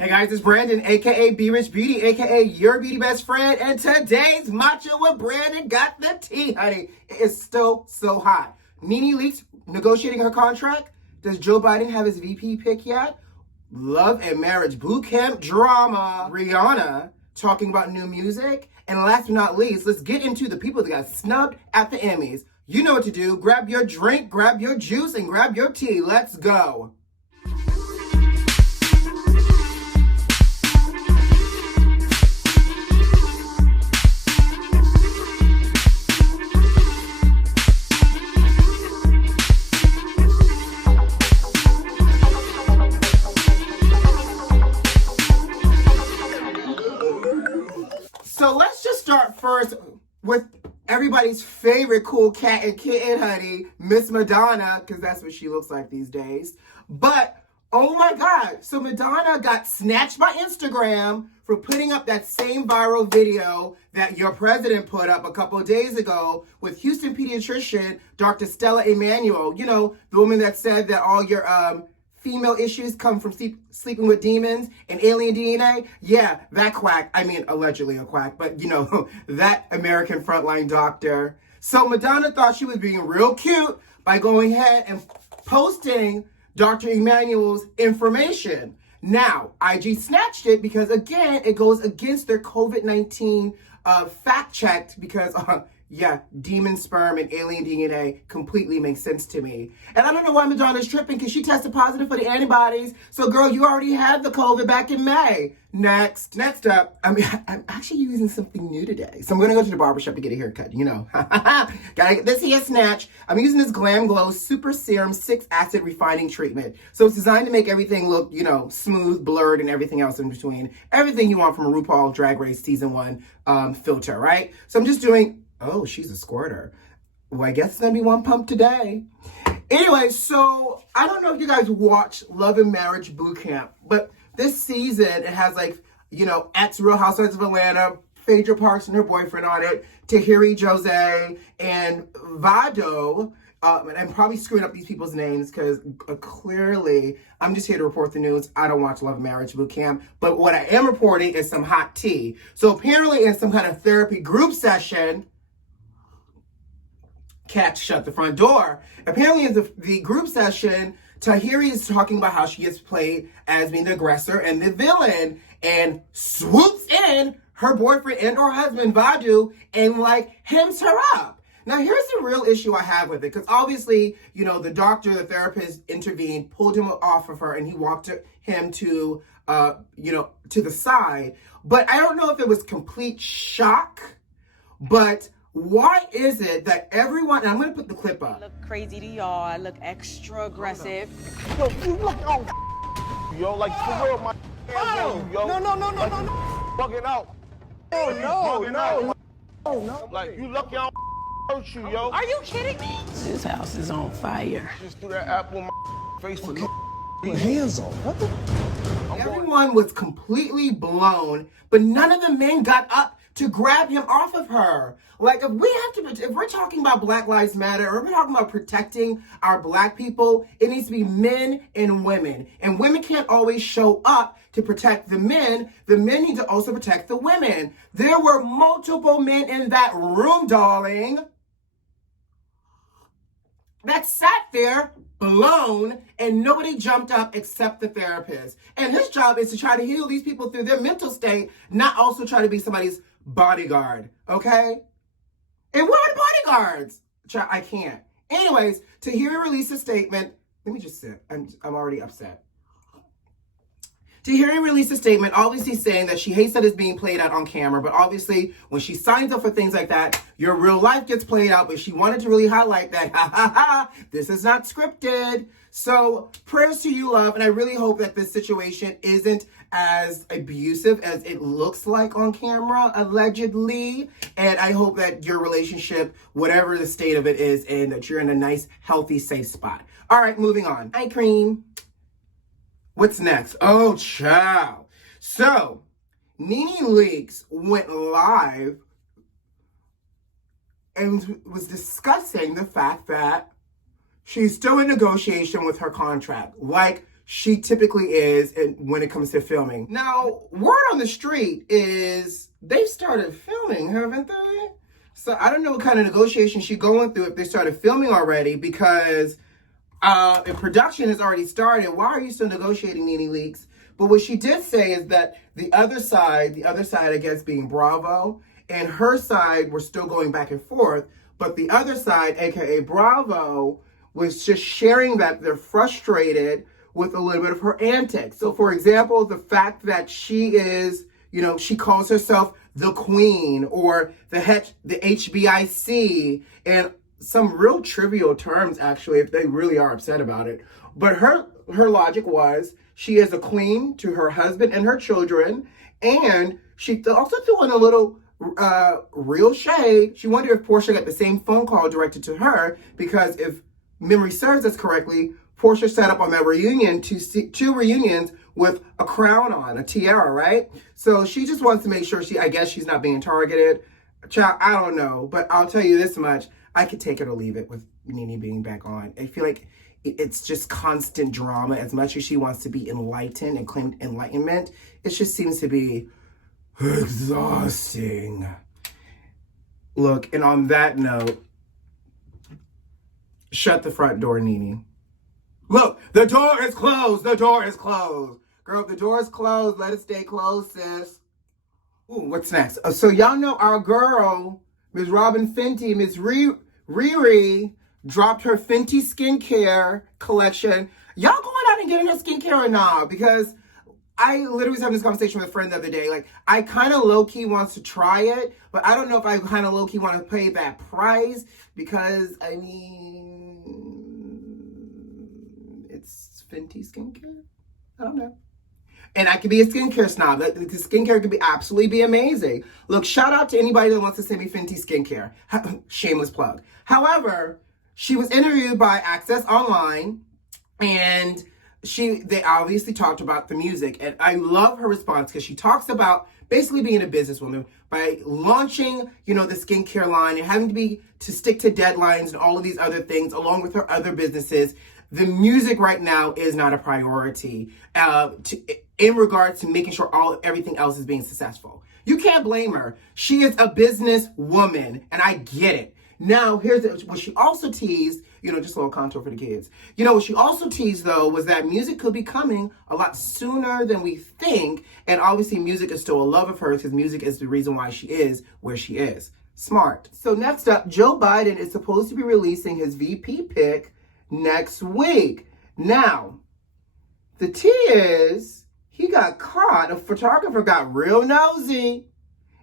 Hey guys, it's Brandon, aka B.Rich Beauty, aka your beauty best friend, and today's Matcha with Brandon got the tea, honey. It is still so hot. NENE leaks negotiating her contract. Does Joe Biden have his VP pick yet? Love and marriage boot camp drama. Rihanna talking about new music. And last but not least, let's get into the people that got snubbed at the Emmys. You know what to do. Grab your drink, grab your juice, and grab your tea. Let's go. So let's just start first with everybody's favorite cool cat and kitten, honey, Miss Madonna, because that's what she looks like these days. But, oh my God, so Madonna got snatched by Instagram for putting up that same viral video that your president put up a couple of days ago with Houston pediatrician Dr. Stella Emanuel. You know, the woman that said that all your female issues come from sleeping with demons and alien DNA. Yeah, that quack, I mean, allegedly a quack, but you know, that American frontline doctor. So Madonna thought she was being real cute by going ahead and posting Dr. Emanuel's information. Now, IG snatched it because, again, it goes against their COVID-19 fact checked because, yeah, demon sperm and alien DNA completely makes sense to me. And I don't know why Madonna's tripping because she tested positive for the antibodies. So, girl, you already had the COVID back in May. Next up, I'm actually using something new today. So I'm going to go to the barbershop to get a haircut, you know. Gotta get this hair snatch. I'm using this Glam Glow Super Serum 6 Acid Refining Treatment. So it's designed to make everything look, you know, smooth, blurred, and everything else in between. Everything you want from a RuPaul Drag Race Season 1 filter, right? So I'm just doing... Oh, she's a squirter. Well, I guess it's going to be one pump today. Anyway, so I don't know if you guys watch Love and Marriage Boot Camp, but this season it has like, you know, ex-Real Housewives of Atlanta, Phaedra Parks and her boyfriend on it, Tahiri Jose, and Vado. And I'm probably screwing up these people's names because clearly I'm just here to report the news. I don't watch Love and Marriage Boot Camp. But what I am reporting is some hot tea. So apparently in some kind of therapy group session, cat shut the front door. Apparently in the group session, Tahiri is talking about how she gets played as being the aggressor and the villain, and swoops in her boyfriend and or husband, Vadu, and like hems her up. Now here's the real issue I have with it, because obviously, you know, the doctor, the therapist intervened, pulled him off of her, and he walked him to, you know, to the side. But I don't know if it was complete shock, but why is it that everyone, and I'm going to put the clip up. I look crazy to y'all. I look extra aggressive. Yo, you look on yo, like for real, my yo. No. Bugging out. No. Like you lucky I don't hurt you, yo. Are you kidding me? This house is on fire. Just threw that apple in my face for no Hands on. What the? Everyone was completely blown, but none of the men got up to grab him off of her. Like, if we're talking about Black Lives Matter, or we're talking about protecting our Black people, it needs to be men and women. And women can't always show up to protect the men. The men need to also protect the women. There were multiple men in that room, darling, that sat there blown, and nobody jumped up except the therapist. And his job is to try to heal these people through their mental state, not also try to be somebody's bodyguard, okay? And where are the bodyguards? I can't. Anyways, Tahiri released a statement. Let me just sit. I'm already upset. Tahiri released a statement, obviously saying that she hates that it's being played out on camera, but obviously when she signs up for things like that, your real life gets played out, but she wanted to really highlight that, this is not scripted. So prayers to you, love, and I really hope that this situation isn't as abusive as it looks like on camera, allegedly, and I hope that your relationship, whatever the state of it is, and that you're in a nice, healthy, safe spot. All right, moving on. Eye cream. What's next? Oh, child. So, NENE Leakes went live and was discussing the fact that she's still in negotiation with her contract. Like, she typically is when it comes to filming. Now, word on the street is they've started filming, haven't they? So I don't know what kind of negotiation she's going through if they started filming already, because if production has already started, why are you still negotiating, NENE Leakes? But what she did say is that the other side, I guess, being Bravo, and her side were still going back and forth, but the other side, aka Bravo, was just sharing that they're frustrated with a little bit of her antics. So for example, the fact that she is, she calls herself the queen or the HBIC, and some real trivial terms, actually, if they really are upset about it. But her logic was she is a queen to her husband and her children, and she also threw in a little real shade. She wondered if Portia got the same phone call directed to her, because if memory serves us correctly, Portia set up on that reunion two reunions with a crown on, a tiara, right? So she just wants to make sure I guess she's not being targeted. Child, I don't know, but I'll tell you this much. I could take it or leave it with NENE being back on. I feel like it's just constant drama. As much as she wants to be enlightened and claim enlightenment, it just seems to be exhausting. Look, and on that note, shut the front door, NENE. Look, the door is closed. The door is closed. Girl, if the door is closed, let it stay closed, sis. Ooh, what's next? So y'all know our girl, Ms. Robin Fenty, Ms. Riri, dropped her Fenty skincare collection. Y'all going out and getting her skincare or not? Because I literally was having this conversation with a friend the other day. Like, I kind of low-key wants to try it, but I don't know if I kind of low-key want to pay that price, because, I mean, it's Fenty skincare? I don't know. And I could be a skincare snob. The skincare could absolutely be amazing. Look, shout out to anybody that wants to send me Fenty skincare. Shameless plug. However, she was interviewed by Access Online, and they obviously talked about the music. And I love her response, because she talks about basically being a businesswoman by launching, the skincare line and having to stick to deadlines and all of these other things, along with her other businesses. The music right now is not a priority in regards to making sure everything else is being successful. You can't blame her. She is a business woman, and I get it. Now, here's what she also teased, just a little contour for the kids. What she also teased, though, was that music could be coming a lot sooner than we think, and obviously music is still a love of hers, because music is the reason why she is where she is. Smart. So next up, Joe Biden is supposed to be releasing his VP pick next week. Now, the tea is he got caught. A photographer got real nosy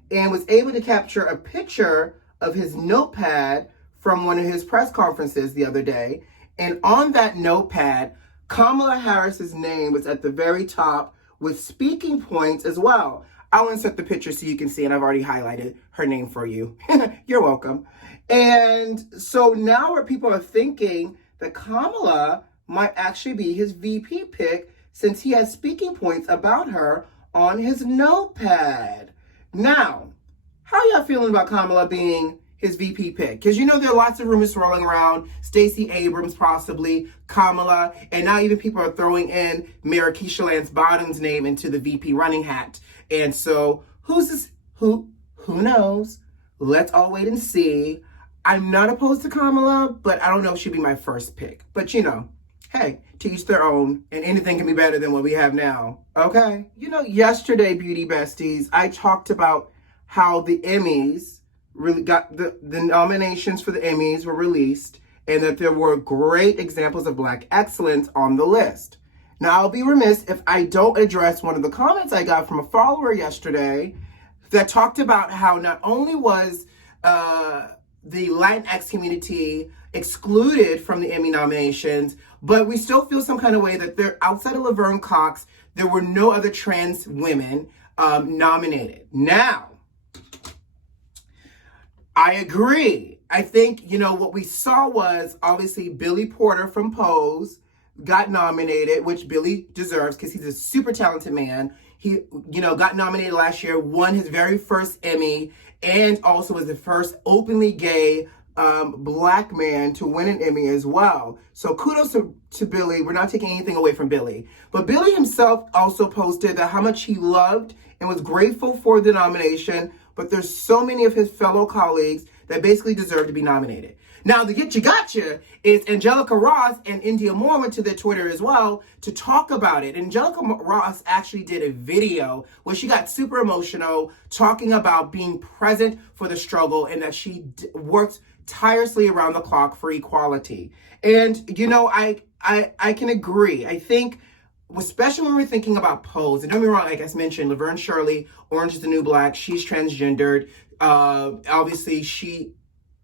and was able to capture a picture of his notepad from one of his press conferences the other day. And on that notepad, Kamala Harris's name was at the very top with speaking points as well. I'll insert the picture so you can see, and I've already highlighted her name for you. You're welcome. And so now where people are thinking that Kamala might actually be his VP pick, since he has speaking points about her on his notepad. Now, how y'all feeling about Kamala being his VP pick? Because there are lots of rumors swirling around. Stacey Abrams possibly, Kamala, and now even people are throwing in Mayor Keisha Lance Bottoms' name into the VP running hat. And so, who's this? Who knows? Let's all wait and see. I'm not opposed to Kamala, but I don't know if she'd be my first pick. But hey, to each their own, and anything can be better than what we have now, okay? Yesterday, beauty besties, I talked about how the Emmys really got the nominations for the Emmys were released, and that there were great examples of Black excellence on the list. Now, I'll be remiss if I don't address one of the comments I got from a follower yesterday that talked about how not only was the Latinx community excluded from the Emmy nominations, but we still feel some kind of way that outside of Laverne Cox, there were no other trans women nominated. Now, I agree. I think, what we saw was obviously Billy Porter from Pose got nominated, which Billy deserves because he's a super talented man. He, got nominated last year, won his very first Emmy, and also was the first openly gay black man to win an Emmy as well. So kudos to Billy. We're not taking anything away from Billy. But Billy himself also posted that how much he loved and was grateful for the nomination, but there's so many of his fellow colleagues that basically deserve to be nominated. Now, the Get You Gotcha is Angelica Ross and India Moore went to their Twitter as well to talk about it. Angelica Ross actually did a video where she got super emotional talking about being present for the struggle and that she worked tirelessly around the clock for equality. And, you know, I can agree. I think, especially when we're thinking about Pose, and don't get me wrong, like I mentioned, Laverne Shirley, Orange is the New Black, she's transgendered. Obviously, she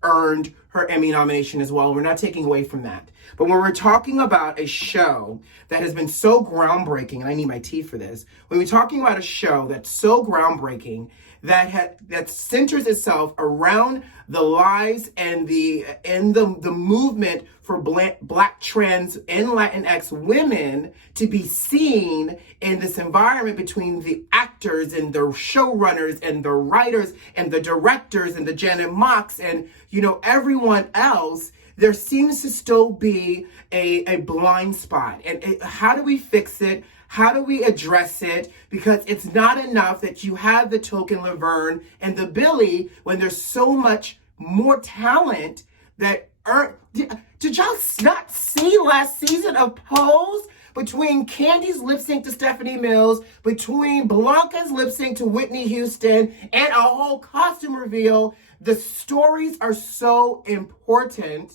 earned her Emmy nomination as well. We're not taking away from that. But when we're talking about a show that has been so groundbreaking, and I need my tea for this, when we're talking about a show that's so groundbreaking that centers itself around the lives and the movement for black trans and Latinx women to be seen in this environment between the actors and the showrunners and the writers and the directors and the Janet Mocks and, you know, everyone else, there seems to still be a blind spot. And how do we fix it? How do we address it? Because it's not enough that you have the token Laverne and the Billy when there's so much more talent that did y'all not see last season of Pose? Between Candy's lip sync to Stephanie Mills, between Blanca's lip sync to Whitney Houston, and a whole costume reveal, the stories are so important.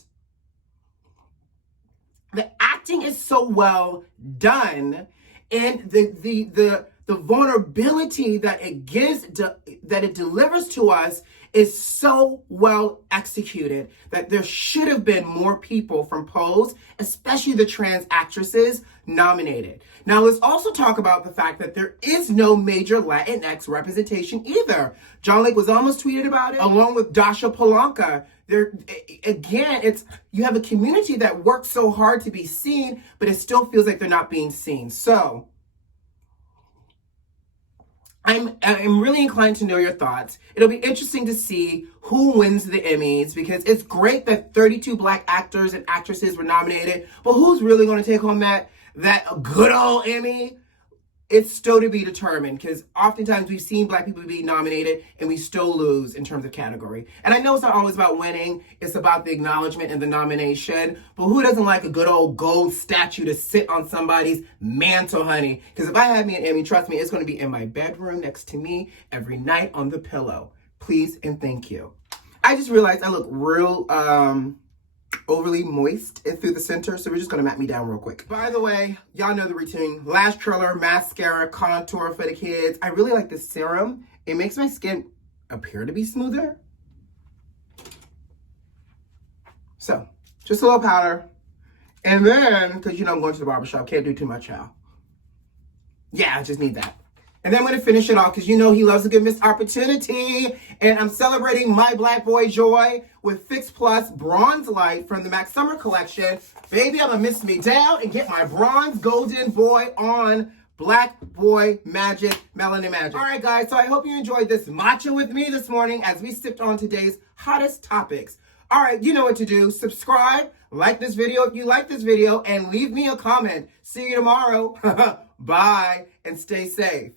The acting is so well done, and the vulnerability that it gives, that it delivers to us is so well executed that there should have been more people from Pose, especially the trans actresses, nominated. Now, let's also talk about the fact that there is no major Latinx representation either. John Lake was almost tweeted about it, along with Dasha Polanca. There, again, you have a community that works so hard to be seen, but it still feels like they're not being seen. So, I'm really inclined to know your thoughts. It'll be interesting to see who wins the Emmys, because it's great that 32 black actors and actresses were nominated, but who's really going to take home that good old Emmy? It's still to be determined, because oftentimes we've seen black people be nominated and we still lose in terms of category. And I know it's not always about winning, it's about the acknowledgement and the nomination, but who doesn't like a good old gold statue to sit on somebody's mantle, honey? Because if I had me an Emmy, trust me, it's going to be in my bedroom next to me every night on the pillow. Please and thank you. I just realized I look real overly moist through the center, so we're just gonna map me down real quick. By the way, y'all know the routine. Lash curler, mascara, contour for the kids. I really like this serum. It makes my skin appear to be smoother. So, just a little powder. And then, because you know I'm going to the barbershop, can't do too much, y'all. Yeah, I just need that. And then I'm going to finish it off because you know he loves a good missed opportunity. And I'm celebrating my black boy joy with Fix Plus Bronze Light from the Max Summer Collection. Baby, I'm going to miss me down and get my bronze golden boy on Black Boy Magic, Melanin Magic. All right, guys, so I hope you enjoyed this matcha with me this morning as we sipped on today's hottest topics. All right, you know what to do. Subscribe, like this video if you like this video, and leave me a comment. See you tomorrow. Bye, and stay safe.